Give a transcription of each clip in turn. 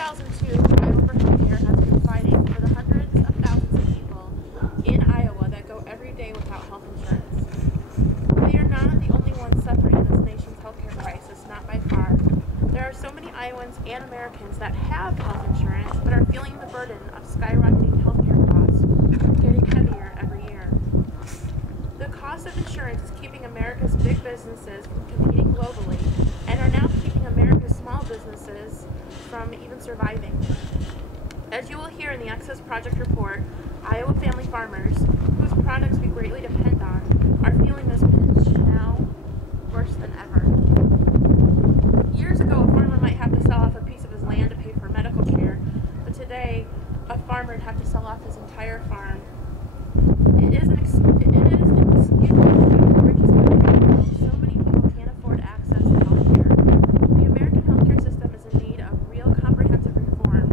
2002, Iowa for Healthcare has been fighting for the hundreds of thousands of people in Iowa that go every day without health insurance. But they are not the only ones suffering in this nation's healthcare crisis, not by far. There are so many Iowans and Americans that have health insurance but are feeling the burden of skyrocketing healthcare costs getting heavier every year. The cost of insurance is keeping America's big businesses from competing globally and are now keeping America's small businesses from even surviving. As you will hear in the Access Project report, Iowa family farmers, whose products we greatly depend on, are feeling this pinch now worse than ever. Years ago, a farmer might have to sell off a piece of his land to pay for medical care, but today, a farmer would have to sell off his entire farm. It is inexcusable that the richest country in the world, so many people can't afford access to health care. The American healthcare system is in need of real comprehensive reform,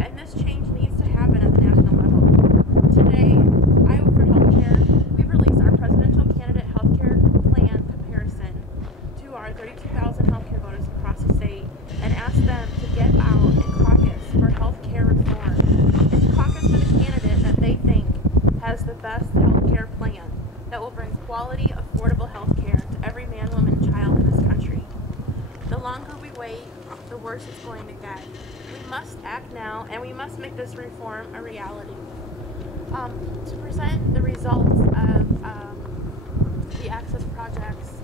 and this change needs to happen at the national level. Today, Iowa for Healthcare, we've released our presidential candidate healthcare plan comparison to our 32,000 healthcare voters across the state and asked them to get out and caucus for healthcare reform and to caucus for the candidate that they think has the best healthcare plan that will bring quality, affordable healthcare to every man, woman, and child in this country. The longer we wait, the worse it's going to get. We must act now, and we must make this reform a reality. To present the results of the Access Project's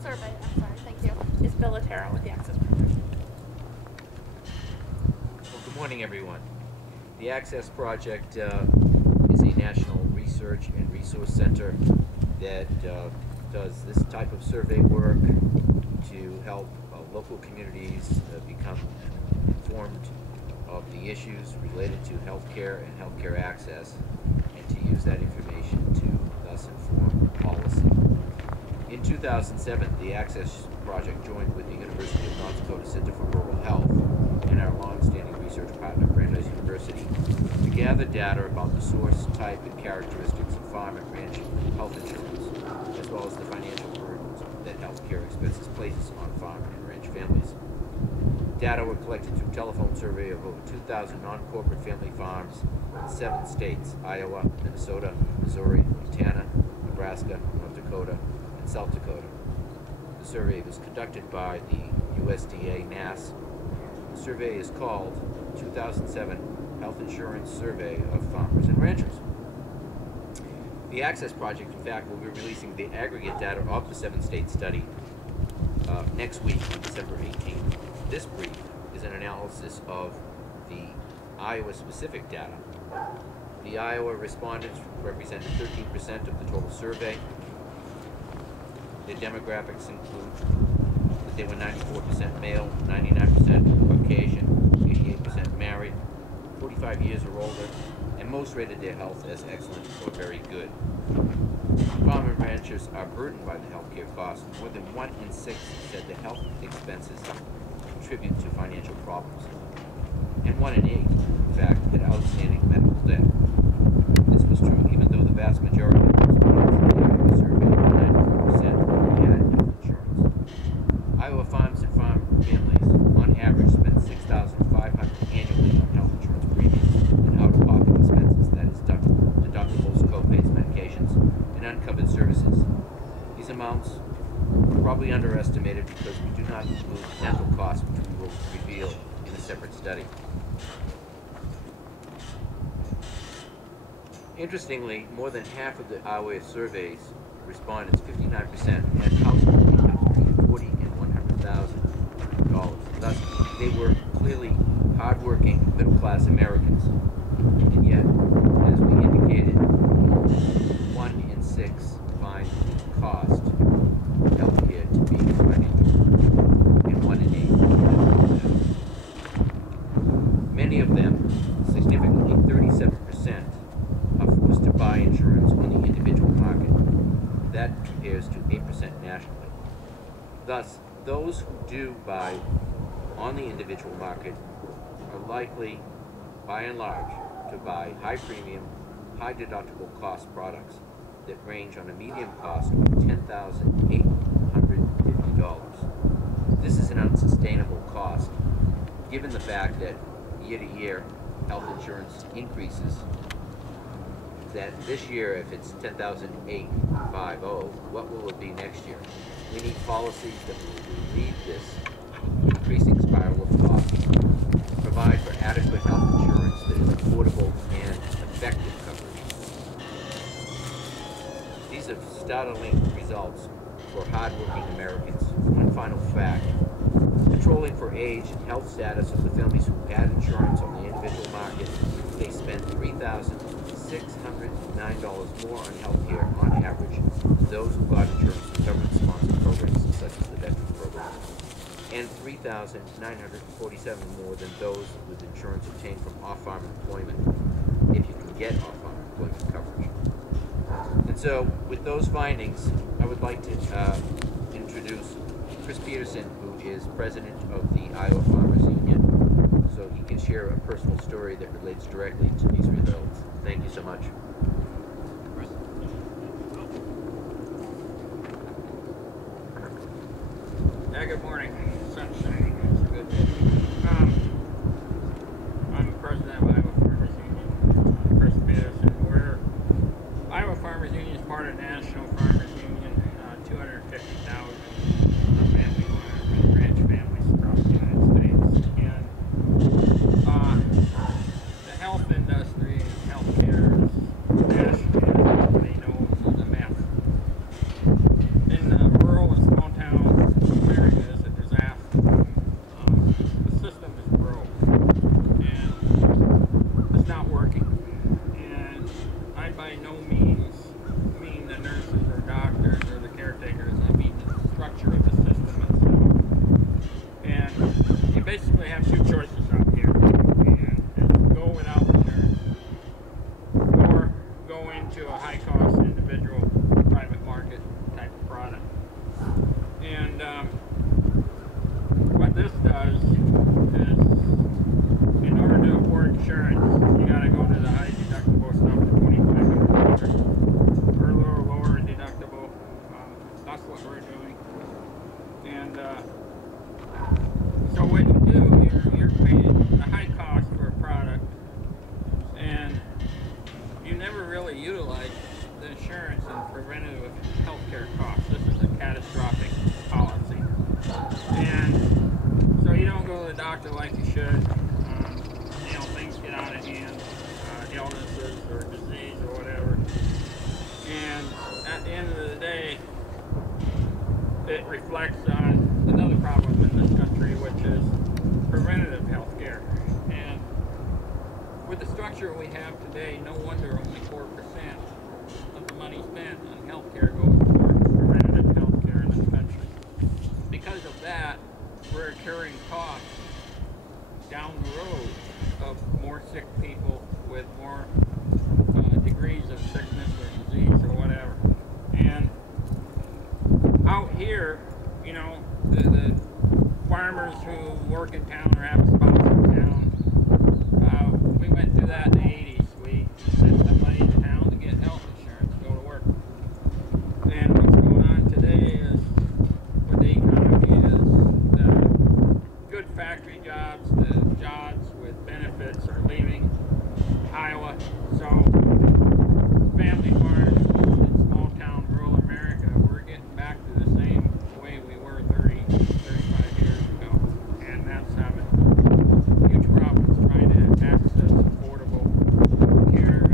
survey, is Bill Latero with the Access Project. Well, good morning, everyone. The Access Project is a national research and resource center that does this type of survey work to help local communities become informed of the issues related to healthcare and healthcare access, and to use that information to thus inform policy. In 2007, the Access Project joined with the University of North Dakota Center for Rural Health and our long-standing research partner, Brandeis University, to gather data about the source, type, and characteristics of farm and ranch health insurance, as well as the financial burdens that healthcare expenses places on farm and ranch families. Data were collected through telephone survey of over 2,000 non-corporate family farms in 7 states: Iowa, Minnesota, Missouri, Montana, Nebraska, North Dakota, and South Dakota. The survey was conducted by the USDA NAS. The survey is called 2007 Health Insurance Survey of Farmers and Ranchers. The Access Project, in fact, will be releasing the aggregate data of the 7-state study next week, on December 18th. This brief is an analysis of the Iowa-specific data. The Iowa respondents represented 13% of the total survey. The demographics include that they were 94% male, 99% Caucasian, 88% married, 45 years or older, and most rated their health as excellent or very good. Farm and ranchers are burdened by the healthcare costs. More than 1 in 6 said the health expenses contribute to financial problems. And 1 in 8, in fact, had outstanding medical debt. This was true even though the vast majority of respondents in the Iowa survey, 94%, had health insurance. Iowa farms and farm families, on average, spend $6,500 annually on health insurance premiums and out-of-pocket expenses, that is, deductibles, co-pays, medications, and uncovered services. These amounts are probably underestimated because we do not include dental costs, which we will reveal in a separate study. Interestingly, more than half of the Iowa survey's respondents, 59%, had household income between $40,000 and $100,000. Thus, they were clearly hardworking, middle-class Americans. And yet, as we indicated, 1 in 6 find the cost of healthcare to be financial, and 1 in 8. Many of them, significantly 37%, are forced to buy insurance on the individual market. That compares to 8% nationally. Thus, those who do buy on the individual market are likely, by and large, to buy high premium, high deductible cost products that range on a median cost of $10,850. This is an unsustainable cost, given the fact that year to year health insurance increases. That this year, if it's $10,850, what will it be next year? We need policies that will relieve this increasing spiral of costs, provide for adequate health insurance that is affordable and effective coverage. These are startling results for hardworking Americans. One final fact: controlling for age and health status of the families who had insurance on the individual market, they spent $3,609 more on health care on average than those who got insurance through government-sponsored programs such as the Veterans Program, and $3,947 more than those with insurance obtained from off-farm employment, if you can get off-farm employment coverage. And so, with those findings, I would like to introduce Chris Peterson, who is president of the Iowa Farmers Union, so he can share a personal story that relates directly to these results. Thank you so much. Yeah, good morning. Sun's shining. It's a good day. I'm president of Iowa Farmers Union, Chris Peterson. Iowa Farmers Union is part of National Farmers Union, 250,000 family farmers and ranch families across the United States. And the health industry and healthcare is nationally, as everybody knows, is a mess. In rural and small town America, is a disaster. The system is broke and it's not working. And I by no means mean the nurses or doctors or the caretakers. I mean the structure of the system itself. And you basically have two choices out here. And it's go without insurance or go into a high-cost individual private market type of product. And what this does is, in order to afford insurance, you got to go to the high deductible stuff, the $2,500 or a little lower deductible. That's what we're doing. And so what you do, you're paying a high cost for a product, and you never really utilize the insurance and preventative health care costs. This is a catastrophic policy. And so you don't go to the doctor like you should. You know, things get out of hand, illnesses or disease or whatever. And at the end of the day, it reflects on another problem in this country, which is preventative health care. And with the structure we have today, no wonder only 4% of the money spent on health care goes towards preventative health care in this country. Because of that, we're incurring costs down the road of more sick people with more degrees of sickness or disease or whatever. And out here, you know, the farmers who work in town or have a spouse in town, we went through that in the 80s. We sent somebody to town to get health insurance to go to work. And what's going on today is, with the economy, is the good factory jobs, the jobs with benefits are leaving Iowa. So family farms in small town rural America, we're getting back to the same way we were 30, 35 years ago. And that's having huge problems trying to access affordable care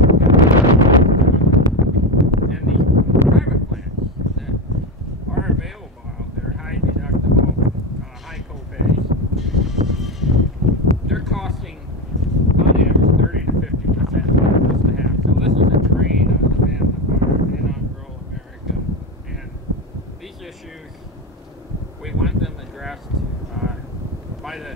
and these private plans that are available out there, high deductible, high co-pays. They're costing on average 30 to 50% just to have. So this is a drain on the family farm and on rural America. And these issues, we want them addressed by the